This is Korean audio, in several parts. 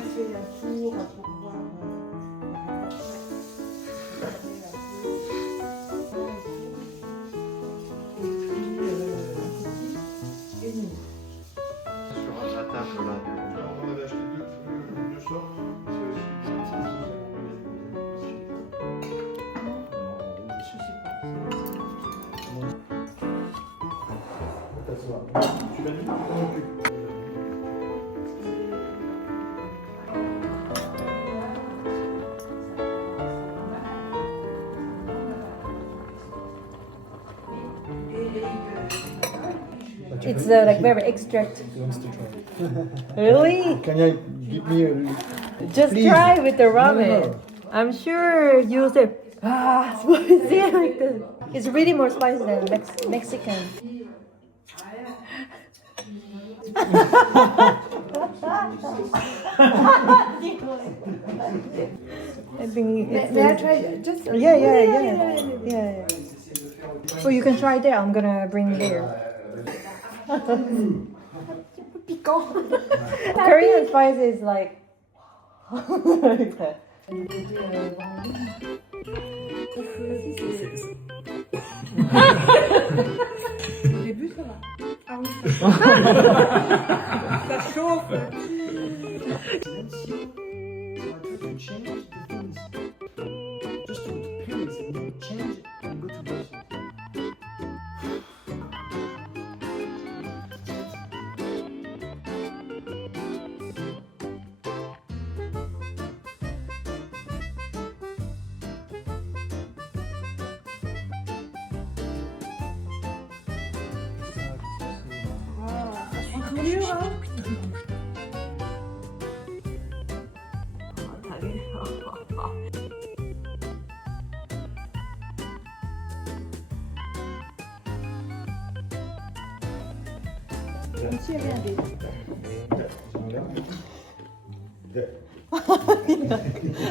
c'est un four à pouvoir. Et nous. Sur la table là. On avait acheté deux sortes. Tu l'as dit? Non plus. It's like very extract. He wants to try. Really? Can you give me a... Just Please. try with the ramen. No, no. I'm sure you'll say, spicy like that. It's really more spicy than Mexican. I think it's May I try just? yeah. Oh, you can try there. I'm gonna bring there. Korean spice is like. Like that. Au début, ça va. Ah oui, ça chauffe. change the things. Just to please change and go to Brazil.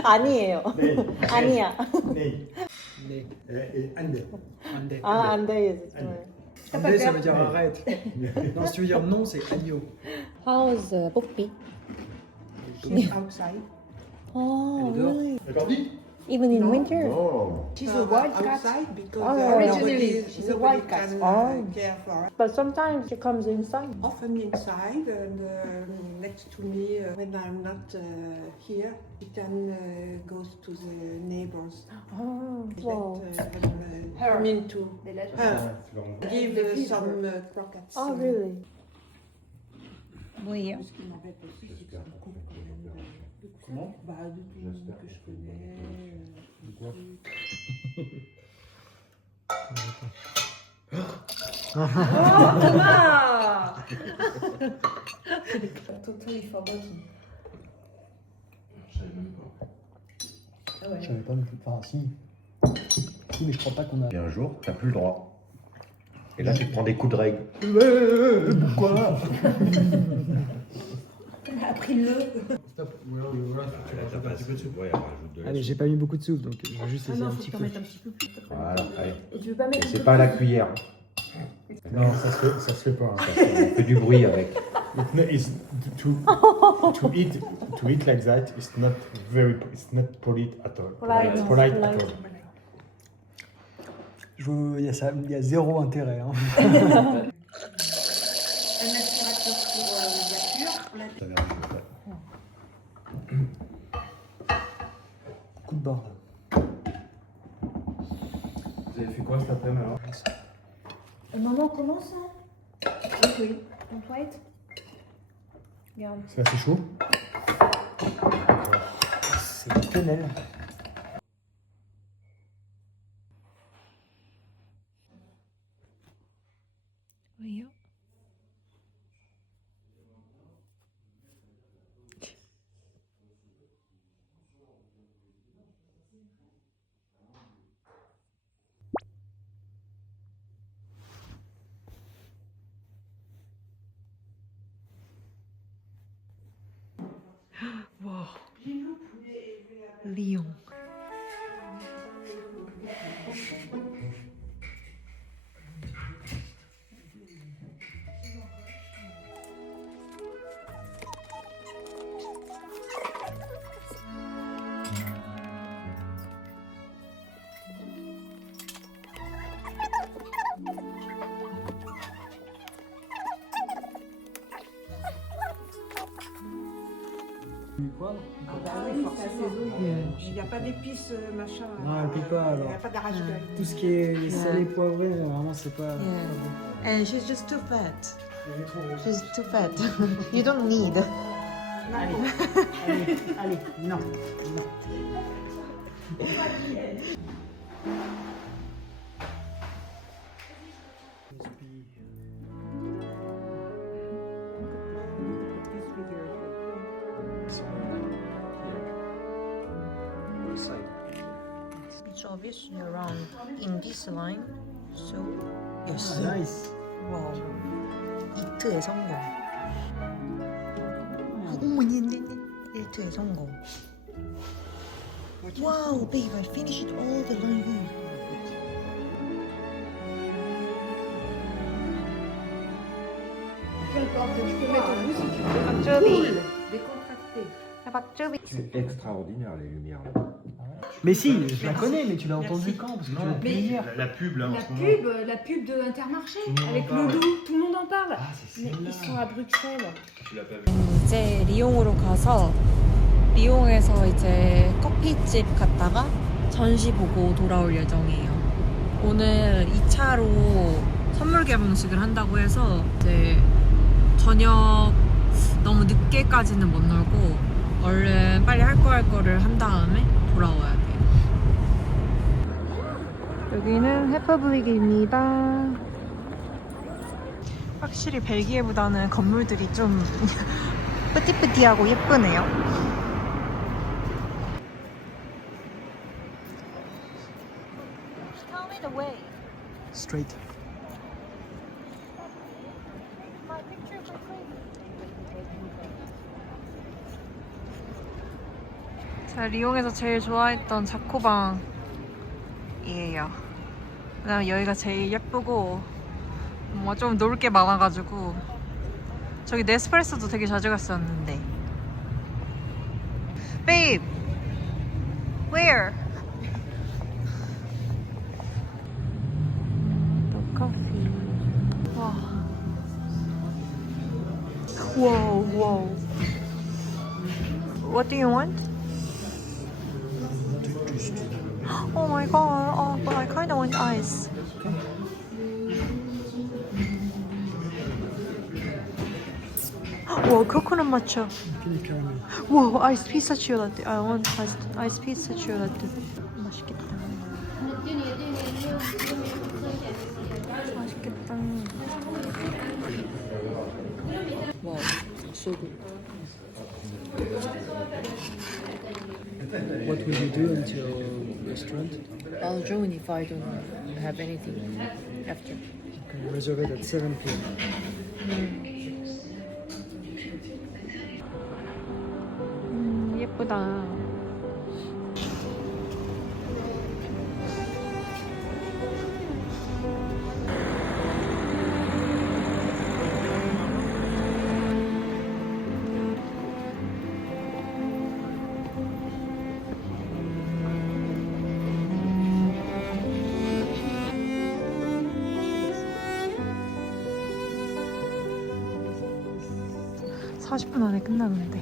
아니에요. 아니야. 네. Nee. 안 돼. Ande. 아, 안 돼. Ande, ça veut dire arrête. Non, si tu veux dire non, c'est adio. How's Poppy? She's outside. Oh, Elle est dehors. really? D'accord dit? Even in winter? Non. She's a wild cat. Outside because Oh, originally she's a wild cat. Oh. Care for her. But sometimes she comes inside. Often inside and next to me when I'm not here. She can go to the neighbors. Oh, Let wow. them Her. come into They let her. Donc, Give some croquettes. Oh, really? 뭐예요? Ce qui m'embête aussi, c'est que ça me coupe quand même de tout ça. Comment? Bah, de tout que je connais. De quoi? Totally forgotten. Je savais pas non plus. Enfin, si. Si, mais je crois pas qu'on a. Et un jour, t'as plus le droit. Et là, tu te prends des coups de règle. Pourquoi? Appris-le. Stop. Ou alors, voilà, tu rajoutes un petit peu de soupe. Ouais, on rajoute de la Ah, mais soupe. j'ai pas mis beaucoup de soupe, donc je vais juste essayer un petit faut peu. mettre un petit peu plus. Voilà, allez. Et tu veux pas Et mettre c'est pas à la cuillère. non, ça se fait pas. Ça fait du bruit avec. To eat like that is not it's not polite at all. Polite. It's polite at Polite. all. Il y a zéro intérêt. Hein. Un aspirateur pour voiture. Ça merde, je le fais. Coup de barre. Vous avez fait quoi cet après-midi alors? Maman, comment ça? Oui. On white? Regarde. C'est assez chaud. C'est du quenelle. 왜요? 와, 리옹. Du poivre? Oui, forcément. Il n'y a pas d'épices, machin. Non, elle peut pas Il n'y alors. a pas d'arachide. Tout ce qui est salé, poivré, vraiment, c'est pas. Yeah. And she's just too fat. Elle est trop grosse. She's too fat. You don't need. Allez, allez, allez, non, non. It's obviously around in this line. So yes. Nice. Wow. 이트의 성공. 어머, 이트의 성공. Wow, babe, I finished all the line. Tu peux mettre au bout si tu veux. 박주비. Décontracté. 박주비. C'est extraordinaire les lumières. Mais si, je la connais, mais tu l'as entendu quand? Parce que tu l'as Mais- dit hier. La pub là en La ce moment. la pub de Intermarché Tout le monde avec en parle. Loulou, tout le monde en parle. Ah, c'est Mais celle-là. ils sont à Bruxelles. Tu l'as pas vu. 이제 리옹으로 가서 리옹에서 이제 커피집 갔다가 전시 보고 돌아올 예정이에요. 오늘 2차로 선물 개봉식을 한다고 해서 이제 저녁 너무 늦게까지는 못 놀고 얼른 빨리 할 거를 한 다음에 돌아와야 돼요. 여기는 해퍼블릭입니다. 확실히 벨기에보다는 건물들이 좀 뿌띠뿌띠하고 예쁘네요. Tell me the way. Straight. 제가 리옹에서 제일 좋아했던 자코방이에요. 왜냐면 여기가 제일 예쁘고 뭔가 좀 놀 게 많아가지고 저기 네스프레소도 되게 자주 갔었는데. Babe, where? The coffee. 와. Whoa, whoa. What do you want? Oh my god, oh, but I kind of want ice. Whoa, coconut matcha. Pink caramel. Whoa, iced pistachio latte. I want iced pistachio latte. 맛있겠다. 맛있겠다. Wow, so good. What will you do at your restaurant? I'll join if I don't have anything after. Okay, reserve it at 7 p.m. 예쁘다. (40분) 안에 끝나는데.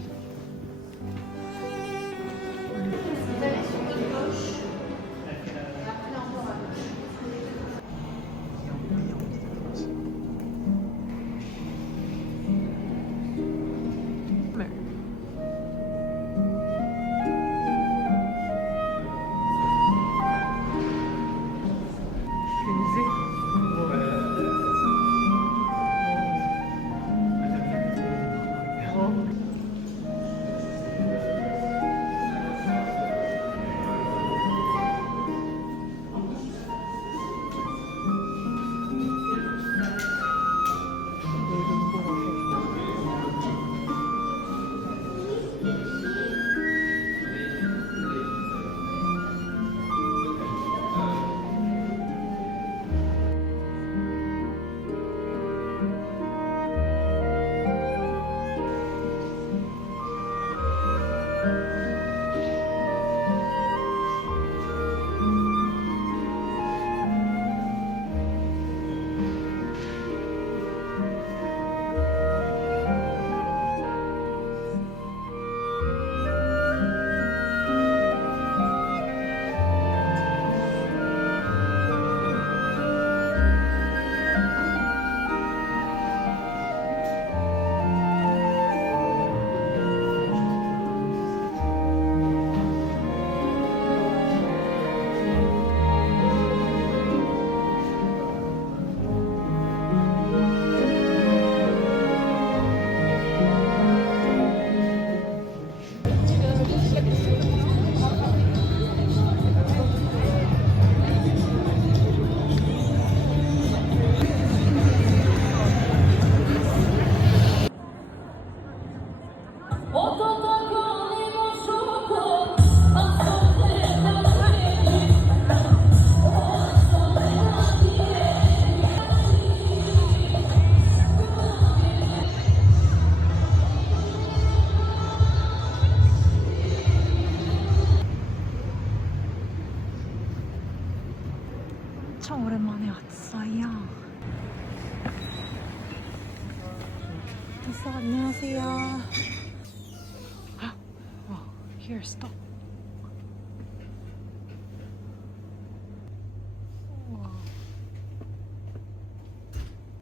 엄청 오랜만에 왔어요. 됐어, 안녕하세요. 와, here, stop. 와,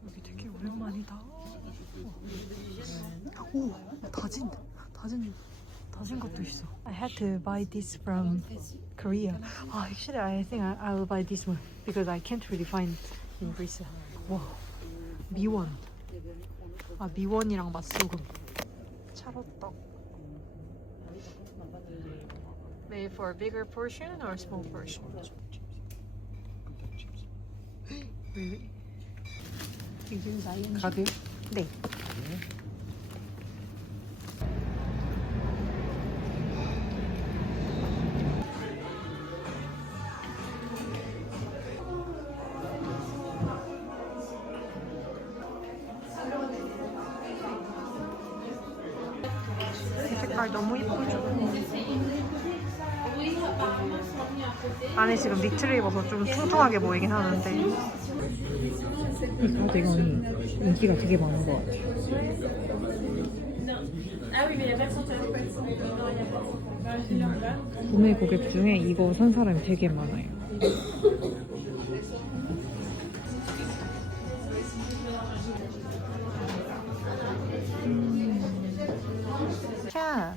여기 되게 오랜만이다. 오, 다진 것도 있어. I had to buy this from Korea. Actually, I think I will buy this one because I can't really find in Greece. 와, 미원. 미원이랑 맛소금. 차로떡. Made for a bigger portion or a small portion? Really? 가격? 네. 색깔 너무 예쁘죠? 안에 지금 니트를 입어서 좀 퉁퉁하게 보이긴 하는데 이 가디건이 인기가 되게 많은 것 같아요. 구매 고객 중에 이거 산 사람이 되게 많아요. 자,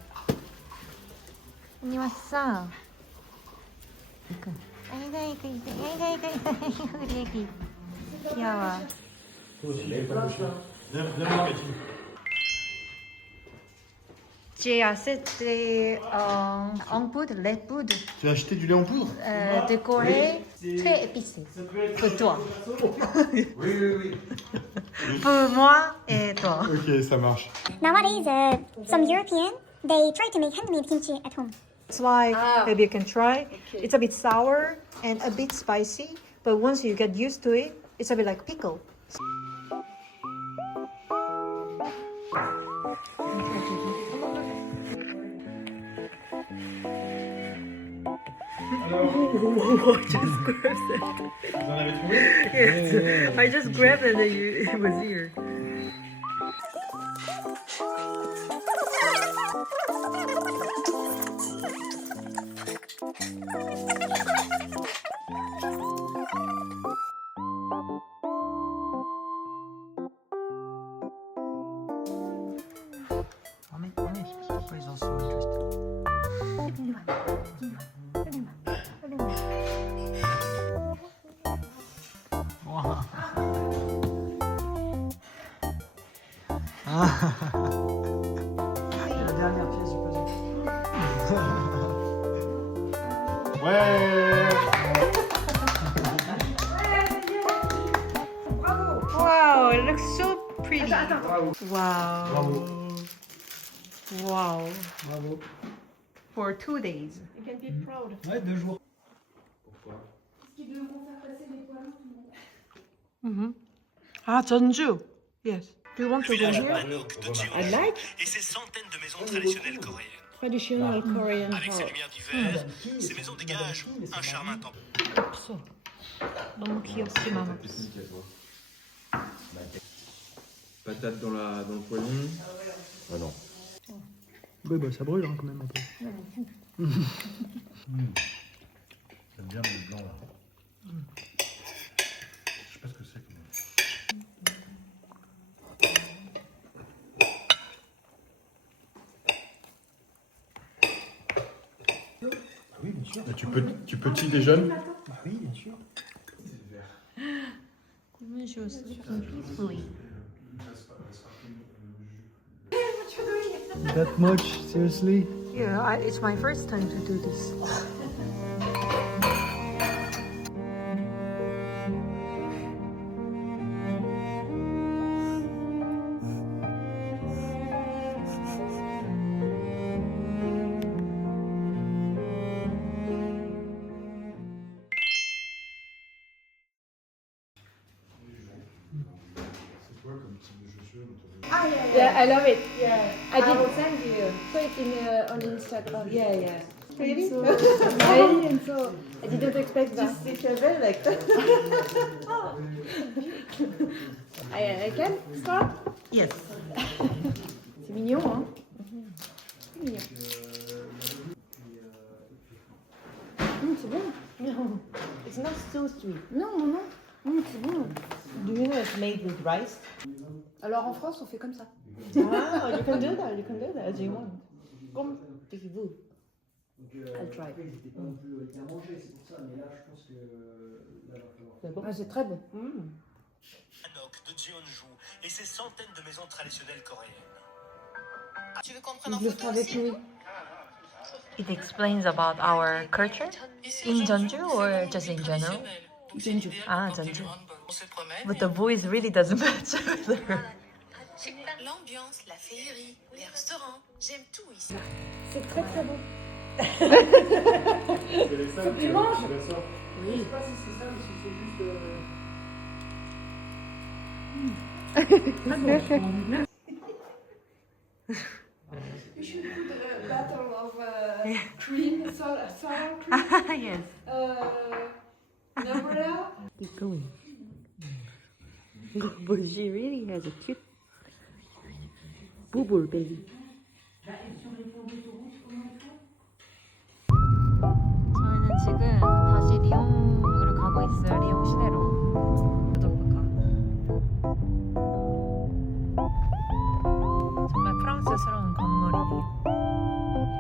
언니 왔어. 아이고 우리 애기 귀여워. J'ai acheté en poudre, lait de poudre. Tu as acheté du lait en poudre? Décoré, très épicé. Pour toi. Oui. Pour moi et toi. Ok, ça marche. Nowadays, some European, they try to make handmade kimchi at home. It's like, maybe you can try. It's a bit sour and a bit spicy, but once you get used to it, it's a bit like pickle. Just grabbed it. Vous en avez trouvé? Yes, I just grabbed it and it was here. Papa is also interested. La dernière pièce du puzzle. Ouais! Wow, it looks so pretty. Wow. Bravo. Wow. Bravo. For 2 days. You can be proud. Ouais, 2 jours. 전주. Yes. Do you want to go here? I like et ses centaines de maisons traditionnelles coréennes. traditional Korean Avec ses house. lumières d'hiver, ces maisons dégagent un charme intense. 없어. 너무 귀엽지만 없어. Patate dans le poêlon. Ah non. Ouais, bah ça brûle hein, quand même un peu. J'aime bien le blanc là. Je sais pas ce que c'est. Oui, bien sûr. Et tu petit déjeunes? Bah oui, bien sûr. That much, seriously? Yeah, it's my first time to do this. Yeah, I love it. Yeah, I did- will send you. Put it in on Instagram. Yeah, yeah. Really? So, really, and so I didn't expect that. C'est perfect. I can start? Yes. C'est mignon, hein? C'est mignon. C'est bon. It's not so sweet. Non, non, non. C'est bon. Do you know it's made with rice? Alors en France, on fait comme ça. Ah, you can do that. You can do that as you want. Comme tu veux. I'll try. C'est bon. Ah, c'est très bon. Hanok de Jeonju et ses centaines de maisons traditionnelles coréennes. Tu veux qu'on prenne en Je le photo ferai avec aussi? Louis. It explains about our culture in Jeonju or just in general? Jeonju. Ah, Jeonju. On se promène. But the voice really doesn't match with her. L'ambiance, la féerie, les restaurants, j'aime tout ici. C'est très très bon. Faut que tu manges. Oui. Je sais pas si c'est ça, mais si c'est juste. You should put a bottle of cream, sour cream, Yes. an umbrella. Keep going. But she really has a cute bubble belly. 저희는 지금 다시 리옹으로 가고 있어요. 리옹 시내로. 정말 프랑스스러운 건물이네요.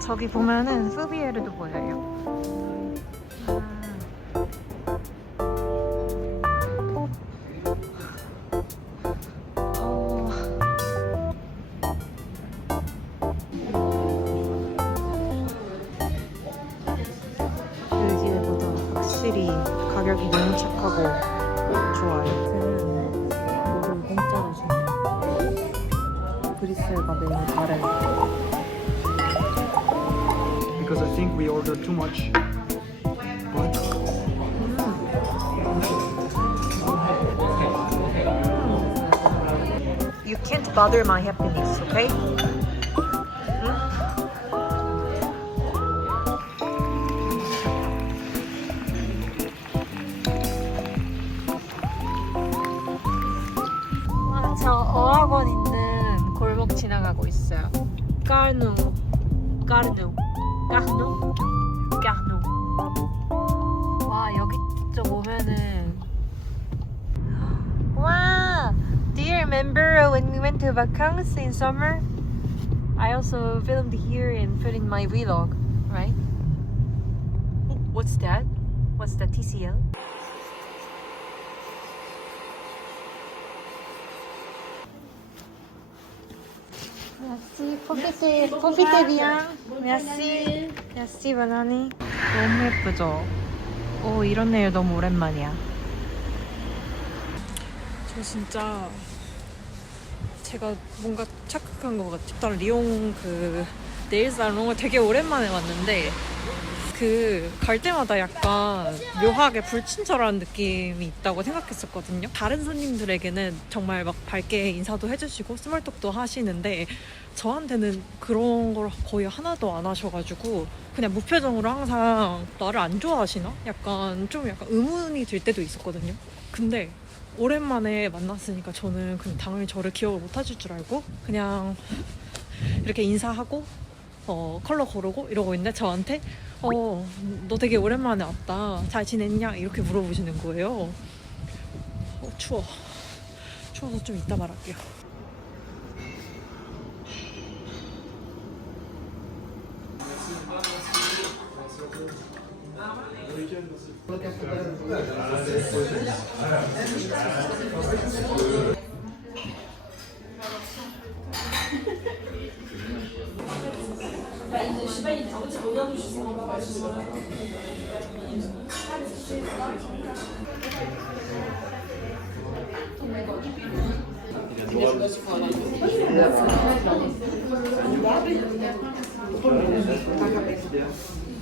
저기 보면은 소비에르도 보여요. 여기보다 확실히 가격이 너무 착하고 좋아요. 이걸 공짜로 주네요. 그리스가 매우 다른. Because I think we ordered too much. But You can't bother my happiness, okay? 저 어학원 있는 골목 지나가고 있어요. 까르누. 와, 여기 쪽 오면은 와, do you remember when we went to vacances in summer? I also filmed here and put in my vlog, right? Oh, what's that? What's the TCL? Merci, profitez bien. Merci. Merci, bonne année. 너무 예쁘죠? 오, 이런 네일 너무 오랜만이야. 저 진짜 제가 뭔가 착각한 것 같아요. 일단 리옹 그 네일 살롱을 되게 오랜만에 왔는데 갈 때마다 약간 묘하게 불친절한 느낌이 있다고 생각했었거든요. 다른 손님들에게는 정말 막 밝게 인사도 해주시고 스몰톡도 하시는데 저한테는 그런 걸 거의 하나도 안 하셔가지고 그냥 무표정으로 항상 나를 안 좋아하시나? 약간 의문이 들 때도 있었거든요. 근데 오랜만에 만났으니까 저는 그냥 당연히 저를 기억을 못 하실 줄 알고 그냥 이렇게 인사하고 컬러 고르고 이러고 있는데 저한테 너 되게 오랜만에 왔다. 잘 지냈냐? 이렇게 물어보시는 거예요. 추워서 좀 이따 말할게요.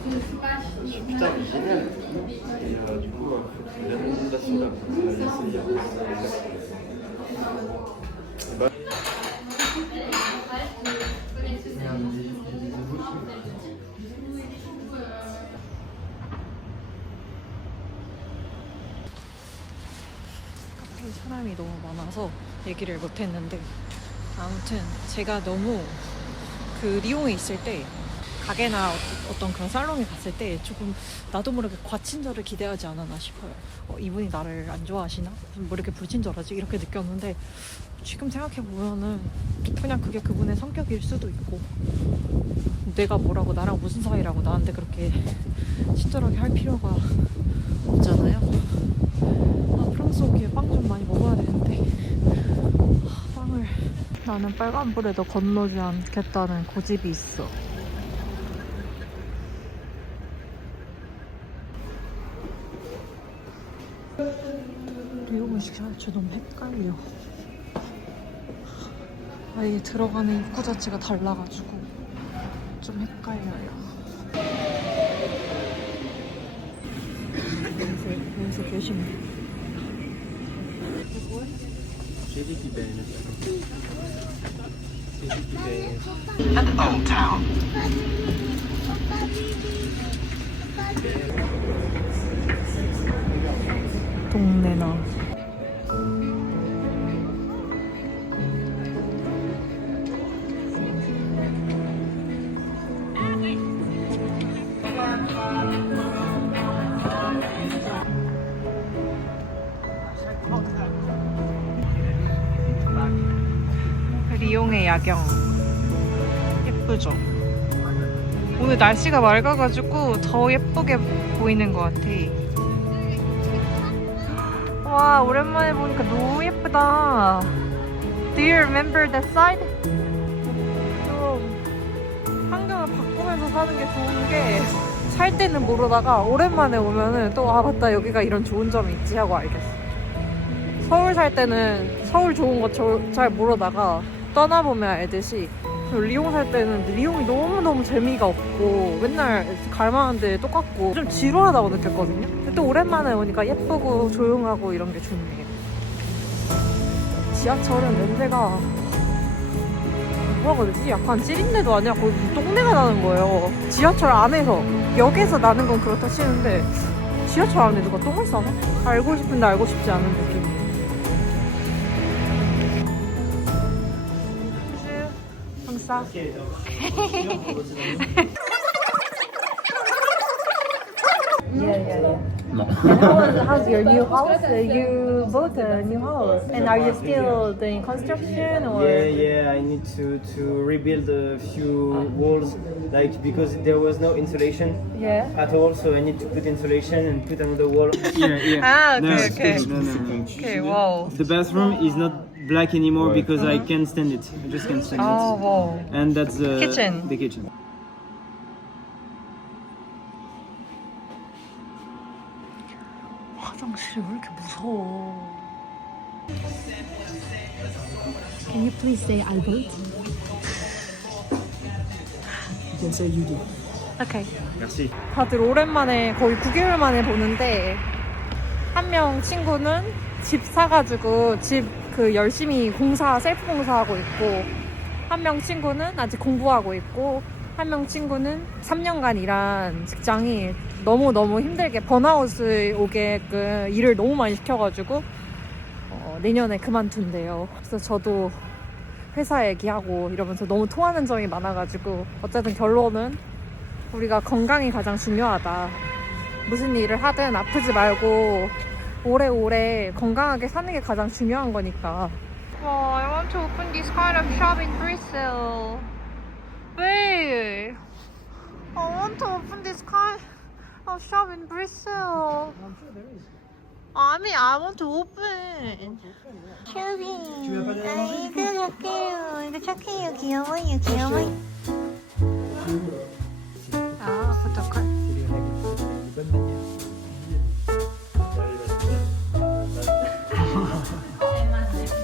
Putain, mais génial. Et du coup, la recommandation là, pour l'essayer. 카페에 사람이 너무 많아서 얘기를 못했는데 아무튼 제가 너무 그 리옹에 있을 때 가게나 어떤 그런 살롱에 갔을 때 조금 나도 모르게 과친절을 기대하지 않았나 싶어요. 이분이 나를 안 좋아하시나? 뭐 이렇게 불친절하지? 이렇게 느꼈는데 지금 생각해보면은 그냥 그게 그분의 성격일 수도 있고 내가 뭐라고 나랑 무슨 사이라고 나한테 그렇게 친절하게 할 필요가 없잖아요. 프랑스 오기에 빵 좀 많이 먹어야 되는데 빵을 나는 빨간불에도 건너지 않겠다는 고집이 있어. 리옹을 시켜야지 너무 헷갈려. 아예 들어가는 입구 자체가 달라가지고 좀 헷갈려요. 여기서 계시네. J'ai des pibelles. C'est des pibelles. 동네나 리옹의 야경 예쁘죠? 오늘 날씨가 맑아가지고 더 예쁘게 보이는 것 같아. 와, 오랜만에 보니까 너무 예쁘다. Do you remember that side? 좀 환경을 바꾸면서 사는 게 좋은 게 살 때는 모르다가 오랜만에 오면은 또 아 맞다 여기가 이런 좋은 점이 있지 하고 알겠어. 서울 살 때는 서울 좋은 거 잘 모르다가 떠나보면 알듯이 리옹 살 때는 리옹이 너무너무 재미가 없고 맨날 갈만한데 똑같고 좀 지루하다고 느꼈거든요. 근데 또 오랜만에 오니까 예쁘고 조용하고 이런 게 좋네요. 지하철은 냄새가 뭐라고 해야 되지? 약간 찌린내도 아니야. 거의 똥내가 나는 거예요. 지하철 안에서. 역에서 나는 건 그렇다 치는데 지하철 안에 누가 똥을 싸나? 알고 싶은데 알고 싶지 않은 느낌이에요. 감사. Yeah. No. And how's your new house? You bought a new house, and are you still doing construction or? Yeah, I need to rebuild a few walls, like because there was no insulation Yeah. at all, so I need to put insulation and put another wall. Ah, No, okay. no. Okay, wow. The bathroom is not black anymore because I can't stand it. I just can't stand Oh, it. wow. And that's the Kitchen. The kitchen. 화장실이 왜 이렇게 무서워? Can you please say Albert? You can say you do. 오케이. Merci. 다들 오랜만에 거의 9개월 만에 보는데 한 명 친구는 집 사가지고 집 그 열심히 셀프 공사하고 있고 한 명 친구는 아직 공부하고 있고 한 명 친구는 3년간 일한 직장이 너무너무 힘들게 번아웃을 오게끔 일을 너무 많이 시켜가지고 내년에 그만둔대요. 그래서 저도 회사 얘기하고 이러면서 너무 통하는 점이 많아가지고 어쨌든 결론은 우리가 건강이 가장 중요하다. 무슨 일을 하든 아프지 말고 오래오래 건강하게 사는 게 가장 중요한 거니까. 와, I want to open this kind of shop in Brussels. Babe, I want to open this kind of shop in Brussels. I'm sure there is. I mean, I want to open. 쇼핑. Tu veux pas d'aller manger? 아이고 착해요. 이거 착해요. 귀여워요. 귀여워요. 아, 부탁할. C'est les règles, c'est les bonnes manières.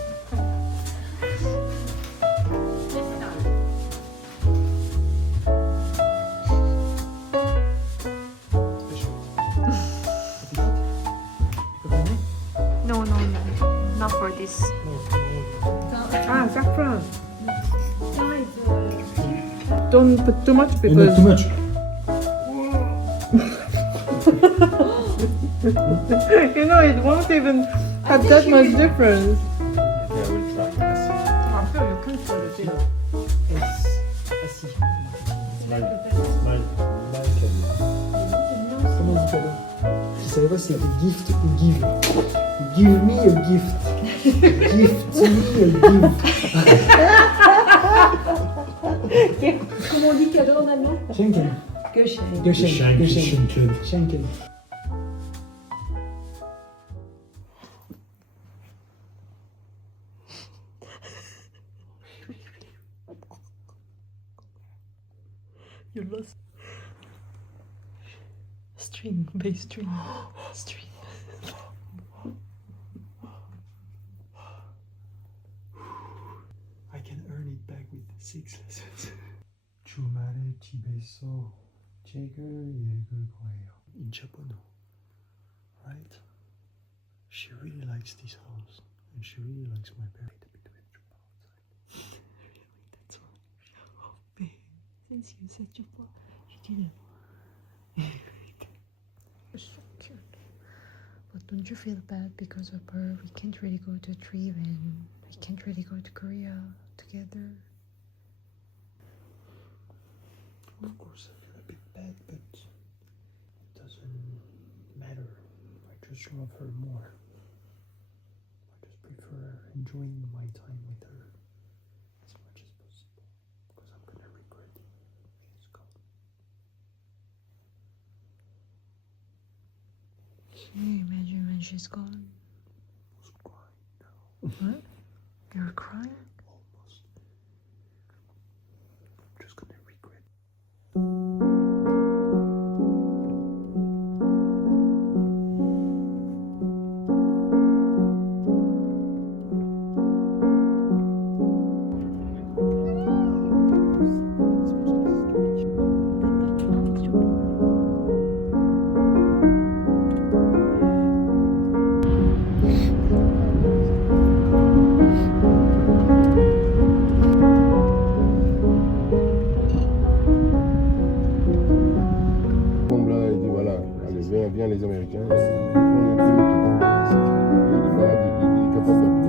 different. Don't put too much Not because too much. you know it won't even have that much difference. Okay, I will try. After you can try it. Comment on dit cadeau? Je savais pas si c'était gift ou give. Give me a gift. Gift me a gift. Comment on dit cadeau en allemand? Schenken. Geschenk. Schenken. You lost. String, bass string. String. I can earn it back with 6 lessons. 주말에 집에서 책을 읽을 거예요. In Japan, right? She really likes this house, and she really likes my parents. Really, that's all. Oh, babe, since you said you didn't. It's so cute. But don't you feel bad because of her? We can't really go to a trip and we can't really go to Korea together. Of course, I feel a bit bad, but it doesn't matter. I just love her more. I just prefer enjoying my time with her as much as possible, because I'm gonna regret it when she's gone. Can you imagine when she's gone? I was crying now. What? You're crying? Almost. I'm just gonna regret. Viens les Américains, ils font les capable de